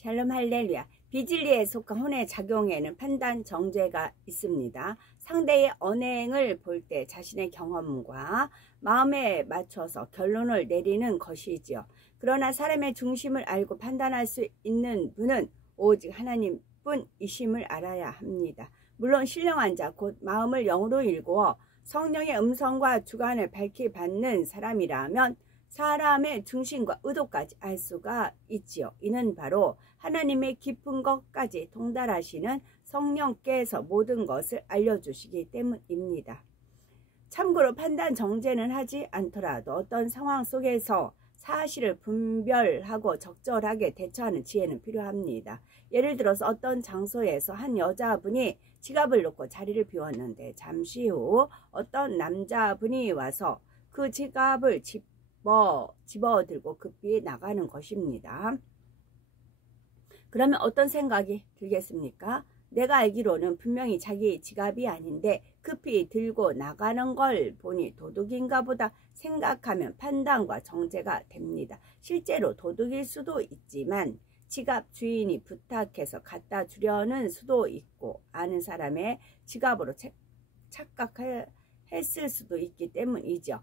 샬롬 할렐루야. 비진리에 속한 혼의 작용에는 판단 정죄가 있습니다. 상대의 언행을 볼 때 자신의 경험과 마음에 맞춰서 결론을 내리는 것이지요. 그러나 사람의 중심을 알고 판단할 수 있는 분은 오직 하나님뿐이심을 알아야 합니다. 물론 신령한 자 곧 마음을 영으로 일구어 성령의 음성과 주관을 밝히 받는 사람이라면 사람의 중심과 의도까지 알 수가 있지요. 이는 바로 하나님의 깊은 것까지 통달하시는 성령께서 모든 것을 알려주시기 때문입니다. 참고로 판단 정죄는 하지 않더라도 어떤 상황 속에서 사실을 분별하고 적절하게 대처하는 지혜는 필요합니다. 예를 들어서 어떤 장소에서 한 여자분이 지갑을 놓고 자리를 비웠는데 잠시 후 어떤 남자분이 와서 그 지갑을 집어들고 급히 나가는 것입니다. 그러면 어떤 생각이 들겠습니까? 내가 알기로는 분명히 자기 지갑이 아닌데 급히 들고 나가는 걸 보니 도둑인가 보다 생각하면 판단과 정죄가 됩니다. 실제로 도둑일 수도 있지만 지갑 주인이 부탁해서 갖다 주려는 수도 있고 아는 사람의 지갑으로 착각했을 수도 있기 때문이죠.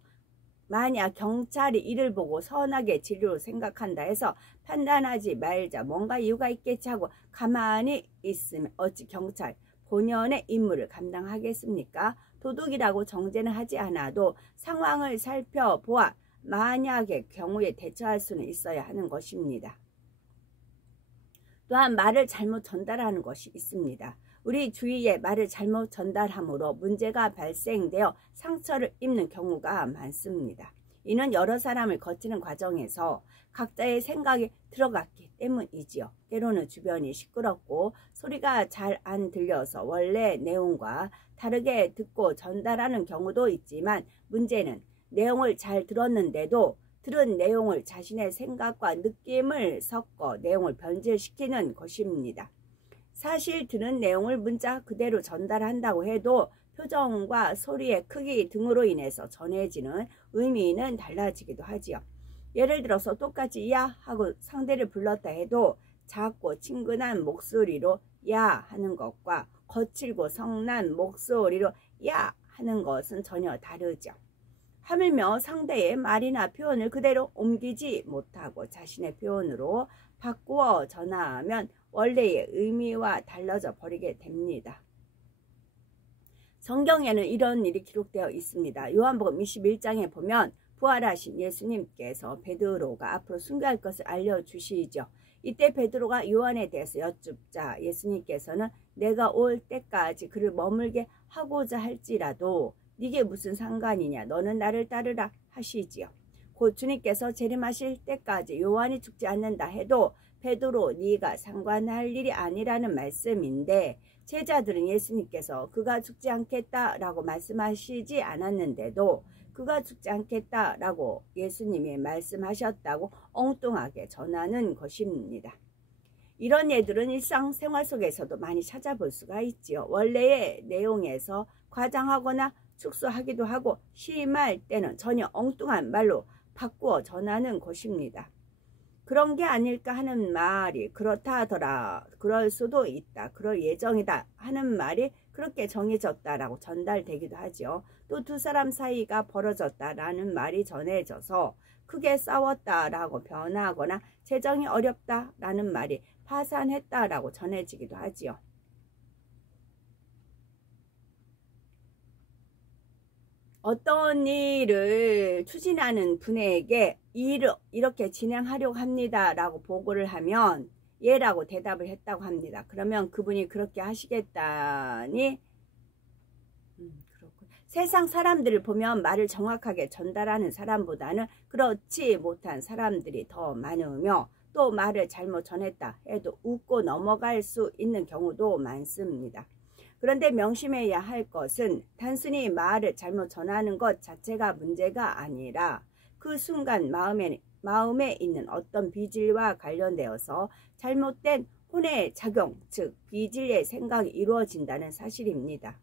만약 경찰이 이를 보고 선하게 진료로 생각한다 해서 판단하지 말자 뭔가 이유가 있겠지 하고 가만히 있으면 어찌 경찰 본연의 임무를 감당하겠습니까? 도둑이라고 정죄는 하지 않아도 상황을 살펴보아 만약의 경우에 대처할 수는 있어야 하는 것입니다. 또한 말을 잘못 전달하는 것이 있습니다. 우리 주위에 말을 잘못 전달함으로 문제가 발생되어 상처를 입는 경우가 많습니다. 이는 여러 사람을 거치는 과정에서 각자의 생각이 들어갔기 때문이지요. 때로는 주변이 시끄럽고 소리가 잘 안 들려서 원래 내용과 다르게 듣고 전달하는 경우도 있지만 문제는 내용을 잘 들었는데도 들은 내용을 자신의 생각과 느낌을 섞어 내용을 변질시키는 것입니다. 사실 들은 내용을 문자 그대로 전달한다고 해도 표정과 소리의 크기 등으로 인해서 전해지는 의미는 달라지기도 하지요. 예를 들어서 똑같이 야 하고 상대를 불렀다 해도 작고 친근한 목소리로 야 하는 것과 거칠고 성난 목소리로 야 하는 것은 전혀 다르죠. 하물며 상대의 말이나 표현을 그대로 옮기지 못하고 자신의 표현으로 바꾸어 전하면 원래의 의미와 달라져 버리게 됩니다. 성경에는 이런 일이 기록되어 있습니다. 요한복음 21장에 보면 부활하신 예수님께서 베드로가 앞으로 순교할 것을 알려주시죠. 이때 베드로가 요한에 대해서 여쭙자 예수님께서는 내가 올 때까지 그를 머물게 하고자 할지라도 네게 무슨 상관이냐 너는 나를 따르라 하시지요. 곧 주님께서 재림하실 때까지 요한이 죽지 않는다 해도 베드로 네가 상관할 일이 아니라는 말씀인데 제자들은 예수님께서 그가 죽지 않겠다라고 말씀하시지 않았는데도 그가 죽지 않겠다라고 예수님이 말씀하셨다고 엉뚱하게 전하는 것입니다. 이런 예들은 일상생활 속에서도 많이 찾아볼 수가 있지요. 원래의 내용에서 과장하거나 축소하기도 하고 심할 때는 전혀 엉뚱한 말로 바꾸어 전하는 것입니다. 그런 게 아닐까 하는 말이 그렇다 하더라, 그럴 수도 있다, 그럴 예정이다 하는 말이 그렇게 정해졌다라고 전달되기도 하죠. 또 두 사람 사이가 벌어졌다라는 말이 전해져서 크게 싸웠다라고 변하거나 재정이 어렵다라는 말이 파산했다라고 전해지기도 하지요. 어떤 일을 추진하는 분에게 일을 이렇게 진행하려고 합니다 라고 보고를 하면 예라고 대답을 했다고 합니다. 그러면 그분이 그렇게 하시겠다니 그렇군. 세상 사람들을 보면 말을 정확하게 전달하는 사람보다는 그렇지 못한 사람들이 더 많으며 또 말을 잘못 전했다 해도 웃고 넘어갈 수 있는 경우도 많습니다. 그런데 명심해야 할 것은 단순히 말을 잘못 전하는 것 자체가 문제가 아니라 그 순간 마음에 있는 어떤 비질과 관련되어서 잘못된 혼의 작용, 즉 비질의 생각이 이루어진다는 사실입니다.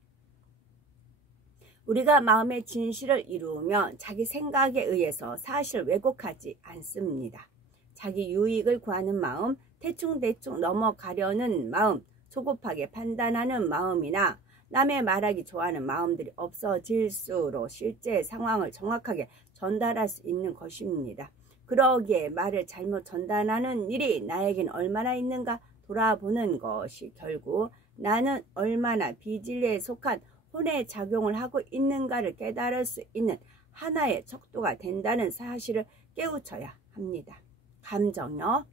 우리가 마음의 진실을 이루면 자기 생각에 의해서 사실을 왜곡하지 않습니다. 자기 유익을 구하는 마음, 대충대충 넘어가려는 마음, 조급하게 판단하는 마음이나 남의 말하기 좋아하는 마음들이 없어질수록 실제 상황을 정확하게 전달할 수 있는 것입니다. 그러기에 말을 잘못 전달하는 일이 나에겐 얼마나 있는가 돌아보는 것이 결국 나는 얼마나 비진리에 속한 혼의 작용을 하고 있는가를 깨달을 수 있는 하나의 척도가 된다는 사실을 깨우쳐야 합니다. 감정요.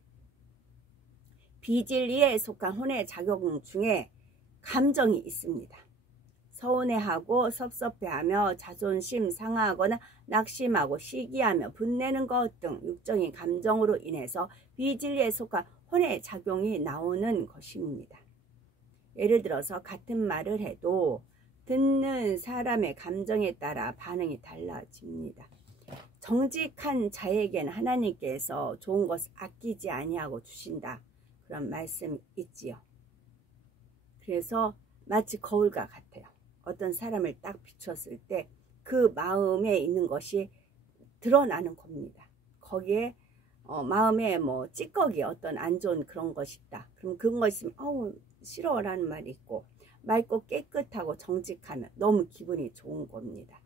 비진리에 속한 혼의 작용 중에 감정이 있습니다. 서운해하고 섭섭해하며 자존심 상하거나 낙심하고 시기하며 분내는 것 등 육적인 감정으로 인해서 비진리에 속한 혼의 작용이 나오는 것입니다. 예를 들어서 같은 말을 해도 듣는 사람의 감정에 따라 반응이 달라집니다. 정직한 자에게는 하나님께서 좋은 것을 아끼지 아니하고 주신다. 그런 말씀이 있지요. 그래서 마치 거울과 같아요. 어떤 사람을 딱 비췄을 때 그 마음에 있는 것이 드러나는 겁니다. 거기에 마음에 뭐 찌꺼기 어떤 안 좋은 그런 것이 있다. 그럼 그런 거 있으면 싫어라는 말이 있고, 맑고 깨끗하고 정직하면 너무 기분이 좋은 겁니다.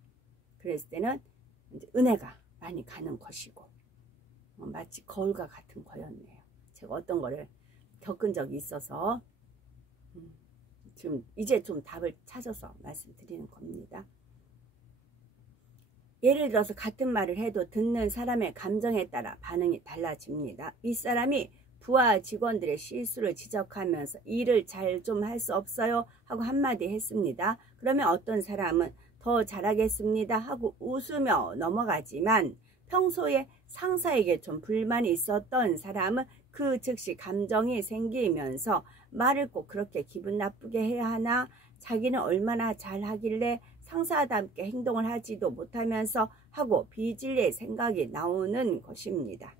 그랬을 때는 이제 은혜가 많이 가는 것이고, 마치 거울과 같은 거였네요. 제가 어떤 거를 겪은 적이 있어서 지금 이제 좀 답을 찾아서 말씀드리는 겁니다. 예를 들어서 같은 말을 해도 듣는 사람의 감정에 따라 반응이 달라집니다. 윗사람이 부하 직원들의 실수를 지적하면서 일을 잘 좀 할 수 없어요 하고 한마디 했습니다. 그러면 어떤 사람은 더 잘하겠습니다 하고 웃으며 넘어가지만, 평소에 상사에게 좀 불만이 있었던 사람은 그 즉시 감정이 생기면서 말을 꼭 그렇게 기분 나쁘게 해야 하나, 자기는 얼마나 잘하길래 상사답게 행동을 하지도 못하면서 하고 비진리의 생각이 나오는 것입니다.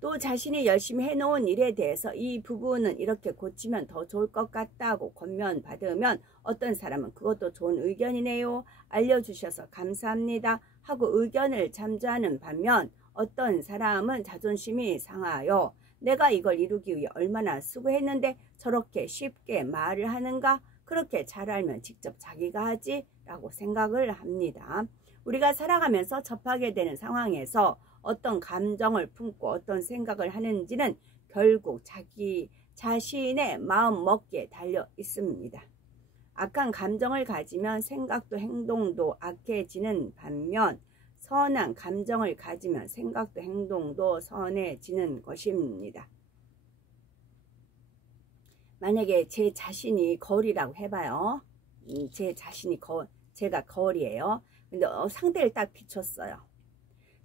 또 자신이 열심히 해놓은 일에 대해서 이 부분은 이렇게 고치면 더 좋을 것 같다고 권면받으면 어떤 사람은 그것도 좋은 의견이네요, 알려주셔서 감사합니다 하고 의견을 참조하는 반면, 어떤 사람은 자존심이 상하여 내가 이걸 이루기 위해 얼마나 수고했는데 저렇게 쉽게 말을 하는가, 그렇게 잘 알면 직접 자기가 하지 라고 생각을 합니다. 우리가 살아가면서 접하게 되는 상황에서 어떤 감정을 품고 어떤 생각을 하는지는 결국 자기 자신의 마음 먹기에 달려 있습니다. 악한 감정을 가지면 생각도 행동도 악해지는 반면, 선한 감정을 가지면 생각도 행동도 선해지는 것입니다. 만약에 제 자신이 거울이라고 해봐요. 제가 거울이에요. 근데 상대를 딱 비췄어요.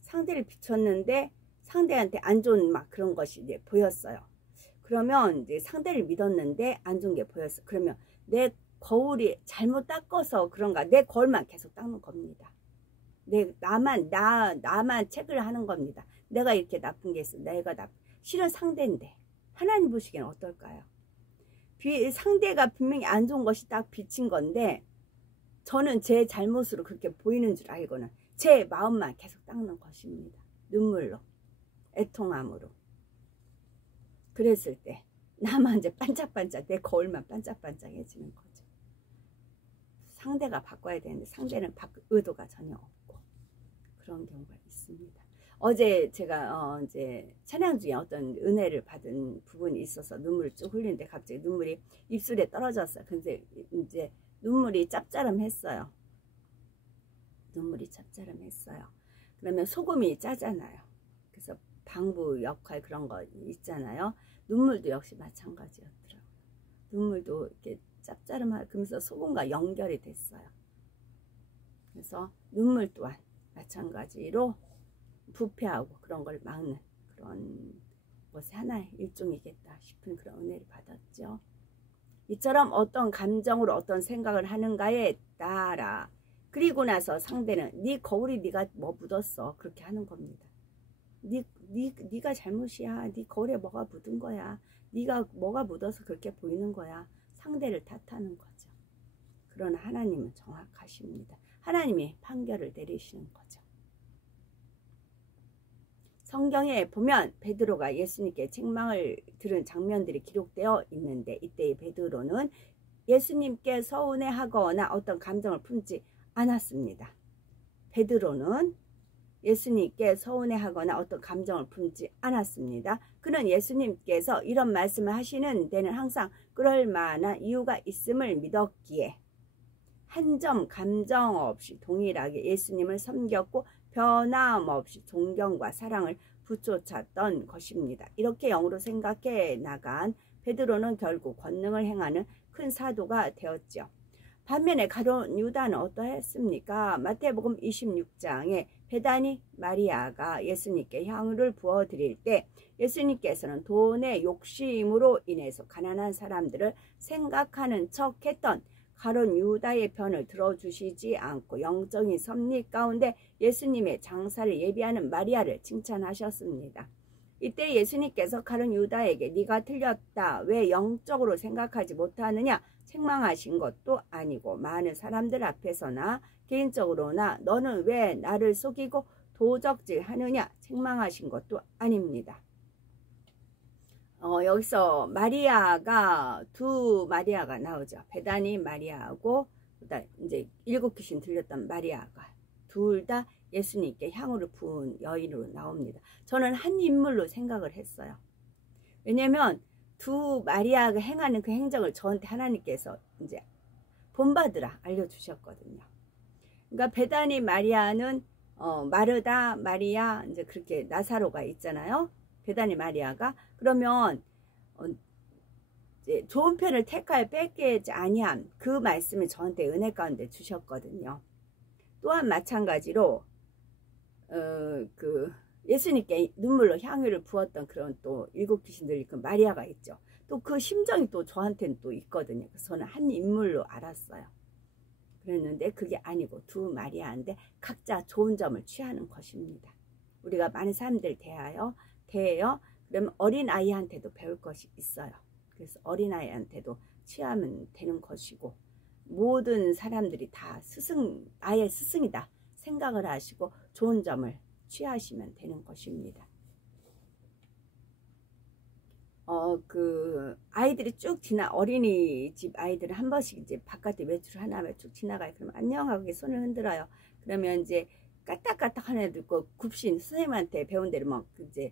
상대를 비췄는데 상대한테 안 좋은 막 그런 것이 이제 보였어요. 그러면 이제 상대를 믿었는데 안 좋은 게 보였어. 그러면 내 거울이 잘못 닦아서 그런가, 내 거울만 계속 닦는 겁니다. 나만 체크를 하는 겁니다. 내가 이렇게 나쁜 게 있어. 실은 상대인데 하나님 보시기엔 어떨까요? 상대가 분명히 안 좋은 것이 딱 비친 건데 저는 제 잘못으로 그렇게 보이는 줄 알고는 제 마음만 계속 닦는 것입니다. 눈물로, 애통함으로. 그랬을 때 나만 이제 반짝반짝, 내 거울만 반짝반짝해지는 거죠. 상대가 바꿔야 되는데 상대는 바꿀 의도가 전혀 없고 그런 경우가 있습니다. 어제 제가 이제 찬양 중에 어떤 은혜를 받은 부분이 있어서 눈물을 쭉 흘리는데 갑자기 눈물이 입술에 떨어졌어요. 근데 이제 눈물이 짭짤함했어요. 눈물이 짭짤함했어요. 그러면 소금이 짜잖아요. 그래서 방부 역할 그런 거 있잖아요. 눈물도 역시 마찬가지였더라고요. 눈물도 이렇게 짭짤함하면서 소금과 연결이 됐어요. 그래서 눈물 또한 마찬가지로 부패하고 그런 걸 막는 그런 것이 하나의 일종이겠다 싶은 그런 은혜를 받았죠. 이처럼 어떤 감정으로 어떤 생각을 하는가에 따라, 그리고 나서 상대는 네 거울이 네가 뭐 묻었어 그렇게 하는 겁니다. 네가 잘못이야. 네 거울에 뭐가 묻은 거야. 네가 뭐가 묻어서 그렇게 보이는 거야. 상대를 탓하는 거죠. 그러나 하나님은 정확하십니다. 하나님이 판결을 내리시는 거죠. 성경에 보면 베드로가 예수님께 책망을 들은 장면들이 기록되어 있는데 이때의 베드로는 예수님께 서운해하거나 어떤 감정을 품지 않았습니다. 베드로는 예수님께 서운해하거나 어떤 감정을 품지 않았습니다. 그는 예수님께서 이런 말씀을 하시는 데는 항상 그럴 만한 이유가 있음을 믿었기에 한 점 감정 없이 동일하게 예수님을 섬겼고 변함없이 존경과 사랑을 붙여찼던 것입니다. 이렇게 영으로 생각해 나간 베드로는 결국 권능을 행하는 큰 사도가 되었죠. 반면에 가룟 유다는 어떠했습니까? 마태복음 26장에 베다니 마리아가 예수님께 향유를 부어드릴 때 예수님께서는 돈의 욕심으로 인해서 가난한 사람들을 생각하는 척했던 가룟 유다의 편을 들어주시지 않고 영적인 섭리 가운데 예수님의 장사를 예비하는 마리아를 칭찬하셨습니다. 이때 예수님께서 가룟 유다에게 네가 틀렸다. 왜 영적으로 생각하지 못하느냐? 책망하신 것도 아니고 많은 사람들 앞에서나 개인적으로나 너는 왜 나를 속이고 도적질하느냐? 책망하신 것도 아닙니다. 여기서 마리아가 두 마리아가 나오죠. 베다니 마리아하고 이제 7 귀신 들렸던 마리아가 둘 다 예수님께 향유를 부은 여인으로 나옵니다. 저는 한 인물로 생각을 했어요. 왜냐면 두 마리아가 행하는 그 행적을 저한테 하나님께서 이제 본받으라 알려주셨거든요. 그러니까 베다니 마리아는 마르다 마리아 이제 그렇게 나사로가 있잖아요. 베다니 마리아가 그러면 이제 좋은 편을 택하여 뺏기지 아니함 그 말씀을 저한테 은혜 가운데 주셨거든요. 또한 마찬가지로 그 예수님께 눈물로 향유를 부었던 그런 또 7 귀신들이 그 마리아가 있죠. 또 그 심정이 또 저한테는 또 있거든요. 그래서 저는 한 인물로 알았어요. 그랬는데 그게 아니고 두 마리아인데 각자 좋은 점을 취하는 것입니다. 우리가 많은 사람들 대해요. 그러면 어린아이한테도 배울 것이 있어요. 그래서 어린아이한테도 취하면 되는 것이고 모든 사람들이 다 아예 스승이다 생각을 하시고 좋은 점을 취하시면 되는 것입니다. 그 아이들이 쭉 어린이집 아이들은 한 번씩 이제 바깥에 외출 하나면 쭉 지나가요. 그러면 안녕하고 손을 흔들어요. 그러면 이제 까딱까딱 하는 애도 있고 굽신 선생님한테 배운 대로 막 이제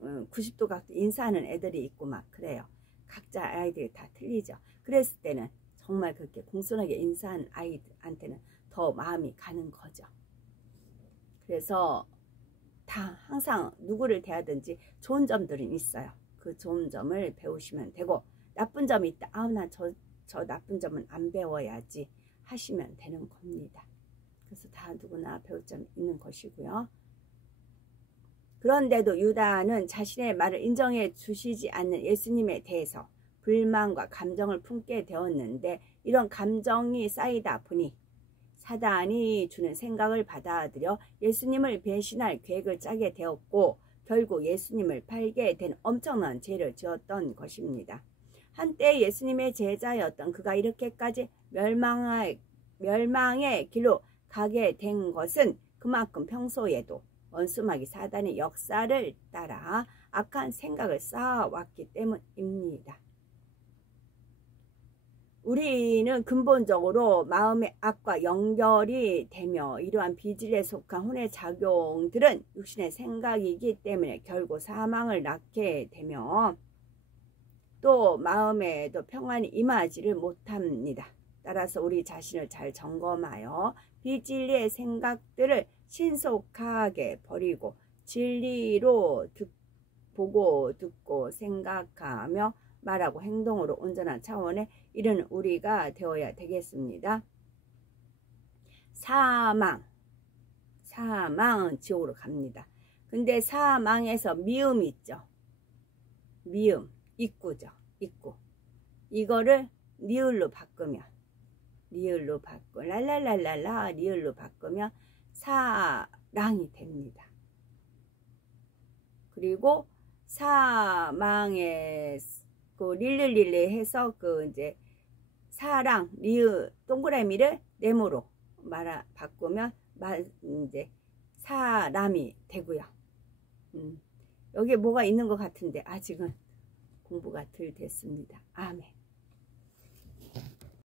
90도 각도 인사하는 애들이 있고 막 그래요. 각자 아이들이 다 틀리죠. 그랬을 때는 정말 그렇게 공손하게 인사하는 아이들한테는 더 마음이 가는 거죠. 그래서 다 항상 누구를 대하든지 좋은 점들은 있어요. 그 좋은 점을 배우시면 되고 나쁜 점이 있다. 난 저 나쁜 점은 안 배워야지 하시면 되는 겁니다. 그래서 다 누구나 배울 점이 있는 것이고요. 그런데도 유다는 자신의 말을 인정해 주시지 않는 예수님에 대해서 불만과 감정을 품게 되었는데 이런 감정이 쌓이다 보니 사단이 주는 생각을 받아들여 예수님을 배신할 계획을 짜게 되었고 결국 예수님을 팔게 된 엄청난 죄를 지었던 것입니다. 한때 예수님의 제자였던 그가 이렇게까지 멸망의 길로 가게 된 것은 그만큼 평소에도 원수마귀 사단의 역사를 따라 악한 생각을 쌓아왔기 때문입니다. 우리는 근본적으로 마음의 악과 연결이 되며 이러한 비질에 속한 혼의 작용들은 육신의 생각이기 때문에 결국 사망을 낳게 되며 또 마음에도 평안이 임하지를 못합니다. 따라서 우리 자신을 잘 점검하여 비진리의 생각들을 신속하게 버리고 진리로 보고 듣고 생각하며 말하고 행동으로 온전한 차원에 이르는 우리가 되어야 되겠습니다. 사망은 지옥으로 갑니다. 근데 사망에서 미음이 있죠. 미음, 입구죠. 입구. 이거를 리을로 바꾸면 랄랄랄랄라 리을로 바꾸면 사랑이 됩니다. 그리고 사망에 그 릴릴릴리 해서 그 이제 사랑 리을 동그라미를 네모로 바꾸면 이제 사람이 되고요. 여기에 뭐가 있는 것 같은데 아직은 공부가 덜 됐습니다. 아멘.